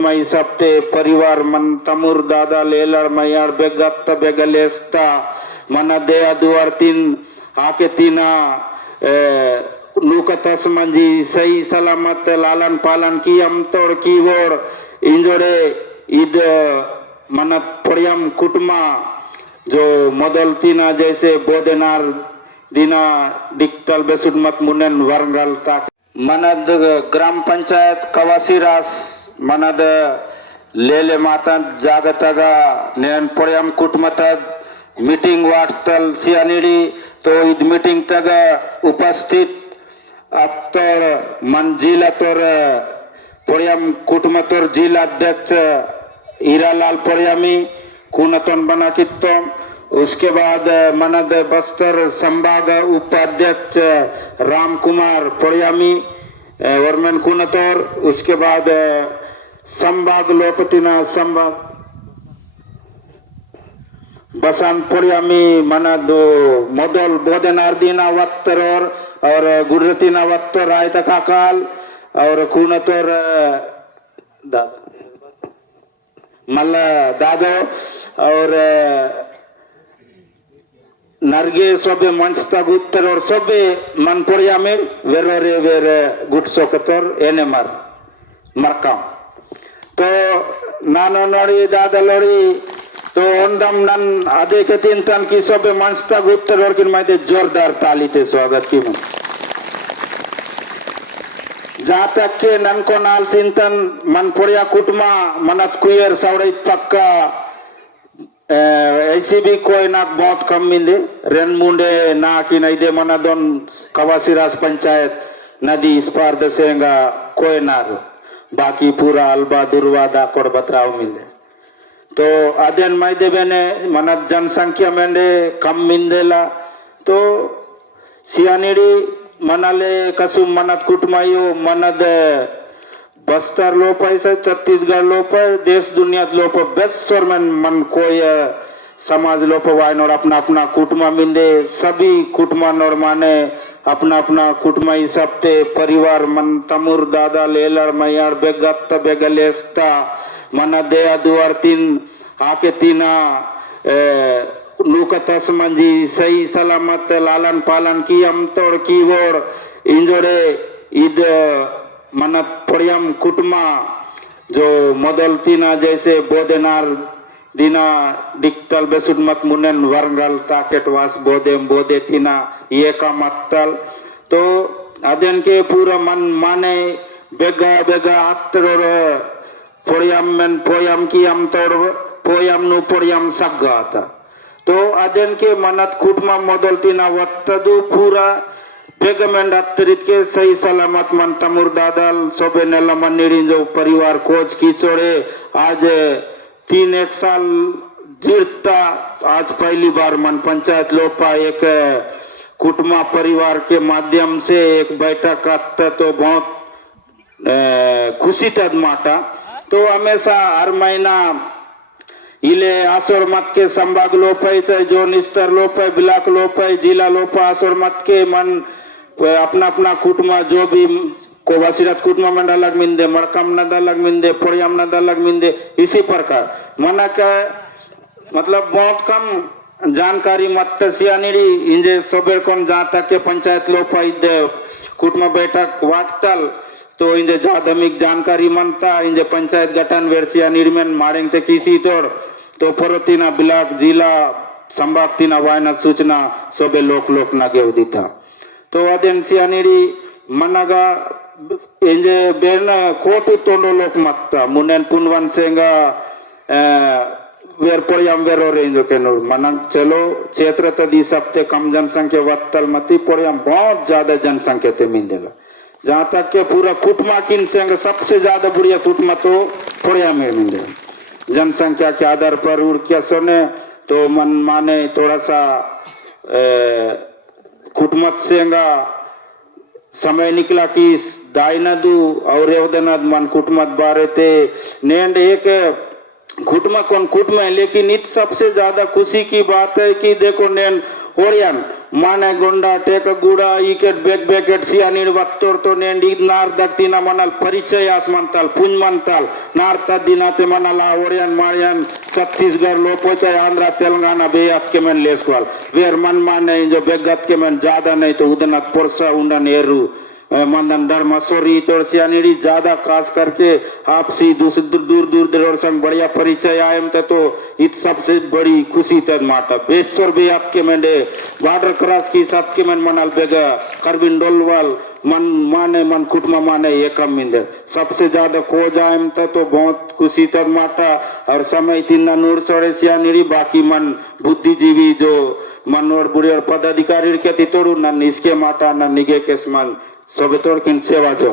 May sabte परिवार man tamur dada lelar mayar begatta begalesta mana dea duartin haketina nukatas manji सही सलामत लालन पालन की हम तोड़ की वोर इंजोरे id मनत पड़ियम कुटमा जो मदलतीना जैसे बोदेनार दिना डिक्तल बेसुडमत मुनन वरंगल तक मनद ग्राम पंचायत कवासीरास मनद लेले माता जागतगा नेन पड़ियम कुटमत मीटिंग वाटतल सियानिडी तो इद मीटिंग तग उपस्थित अत्तर मन जिला तोर पड़ियम कुटमतोर जिला अध्यक्ष हीरालाल पड़ियमी कुनतन बना कित्तम उसके बाद मनद बस्तर संभाग उपाध्यक्ष राम कुमार पड़ियामी वर्मन कुनतोर उसके बाद संभाग लोपतिना संभाग बसंत पड़ियामी मनद मोदल बोधनार्दीना वत्तर और गुरतीना वत्तर रायता काकाल और कुनतोर मल्ला दादो और नरगे सबे मंच तक उत्तर और सबे मन पड़िया में वेरे वेरे गुट सोकतर एने मरका तो नानो नड़ी दादा लड़ी तो ओंदम नन आधे के तीन तन की सबे मंच तक उत्तर और किन मायदे जोरदार ताली ते स्वागत की मैं जहाँ तक के नन को नाल सिंतन मन पड़िया कुटमा मनत कुयर सवड़ी पक्का ऐसी भी कोई ना बहुत कम मिले रेन मुंडे ना कि नहीं दे मना दोन कवासीरास पंचायत नदी इस पार दसेंगा कोई ना बाकी पूरा अलबा दुर्वा दाकोड़ बतराव मिले तो अध्ययन माई देवे ने मनत जनसंख्या में कम मिलेला तो सियानिडी मनाले कसु मनत कुटमायो मनद बस्तर लोप है छत्तीसगढ़ लोप है देश दुनिया लोप बेस्वर में मन कोई समाज लोप वायनोर अपना अपना कुटुमा मिंदे सभी कुटुमा नोर माने अपना अपना कुटुमा ही सबते परिवार मन तमुर दादा लेलर मैयार बेगत्ता बेगलेस्ता मना देया दुआरतीन हाकेतीना नुकतस मंजी सही सलामत लालन पालन की हम तोड़ की वोर इंजोरे id मनत पड़ियम कुटमा जो मदलतीना जैसे बोदेनार दिना डिक्तल बेसुडमत मुनन वरंगल ताकेटवास बोदेम बोदेतीना ये का मतल तो अध्ययन के पूरा मन माने बेगा बेगा अत्तर पड़ियम में पोयम की हम तोड़ पोयम नु पड़ियम सग्गा था तो अध्ययन के मनत कुटमा मदलतीना वत्तदु पूरा बेगमेंड अत्तरित के सही सलामत मन तमुर दादल सोबे नेला मन्नीरी जो परिवार कोच कीचोड़े आज 3-1 साल जीरता आज पहली बार मन पंचायत लोपा एक कुटुमा परिवार के माध्यम से एक बैठक करता तो बहुत खुशी तद माटा तो हमेशा हर महीना इले आसोर मत के संभाग लोपाई चाहे जो निस्तर लोपाई ब्लॉक लोपाई जिला लोपा आसोर मत के मन अपना अपना कुटुमा जो भी कोवासीरात कुटुमा मंडल अलग मिंदे मड़कम नद अलग मिंदे पड़ियम नद अलग मिंदे इसी प्रकार मना का मतलब बहुत कम जानकारी मत सियानिडी इंजे सोबेर कौन जहाँ तक के पंचायत लोपाई दे कुटुमा बैठक वाटतल तो इंजे जादमिक जानकारी मनता इंजे पंचायत गठन वेर सियानिडी में मारेंग ते किसी तोड़ तो फरोतीना ब्लॉक जिला संभाग तीना वायना सूचना सोबे लोक लोक ना गेव दीता तो अध्ययन सियानिडी मनगा इंजे बेरना कोटु तोंडो लोक मत्ता मुनेन पुनवन सेंगा वेर पड़ियम वेरो रेंजो के नूर मनंग चलो क्षेत्र तदी सबते कम जनसंख्या वत्तल मती पड़ियम बहुत ज्यादा जनसंख्या ते मिंदेला जहाँ तक के पूरा कुटुमा किन सेंगा सबसे ज्यादा बुढ़िया कुटुमा तो पड़ियम में मिंदेला जनसंख्या के आधार पर उड़किया सोने तो मन माने थोड़ा सा कुटुमत सेंगा समय निकला कि दाइनदु और योदनद मन कुटुमत बारे थे नेंड एक कुटुमा कौन कुटुमा है लेकिन इत सबसे ज्यादा खुशी की बात है कि देखो नेन ओरियन माने गोंडा टेक गुड़ा इकेट बेक बेकेट सियानीर वक्तोर तो नेंडी नार दक्तिना मनल परिचय आसमंतल पुंजमंतल नारता दिनाते मनल ओरियन मारियन छत्तीसगढ़ लोपोचाय आंध्र तेलंगाना बेयात के मन लेस्वाल वेर मन माने जो बेगत के मन ज्यादा नहीं तो उदनक पुरसा उंडन एरू मंदन धर्म सोरी तोड़सियानी ज्यादा खास करके आपसी दूर दूर संग बढ़िया परिचय आयम तो इत सबसे बड़ी खुशी तद माता बेचसोर भी आपके मंडे बॉर्डर क्रॉस की सबके मन मनल बेगा करबिन डोलवाल मन माने मन कुटमा माने एकम मिंदे सबसे ज्यादा खो जायम तो बहुत खुशी तद माता और समय तीन नूर सोड़े सियानी बाकी मन बुद्धिजीवी जो मनोर बुढ़िया पदाधिकारी के तितोड़ू न इसके माता न निगे के समान सब तोड़ किन सेवा जो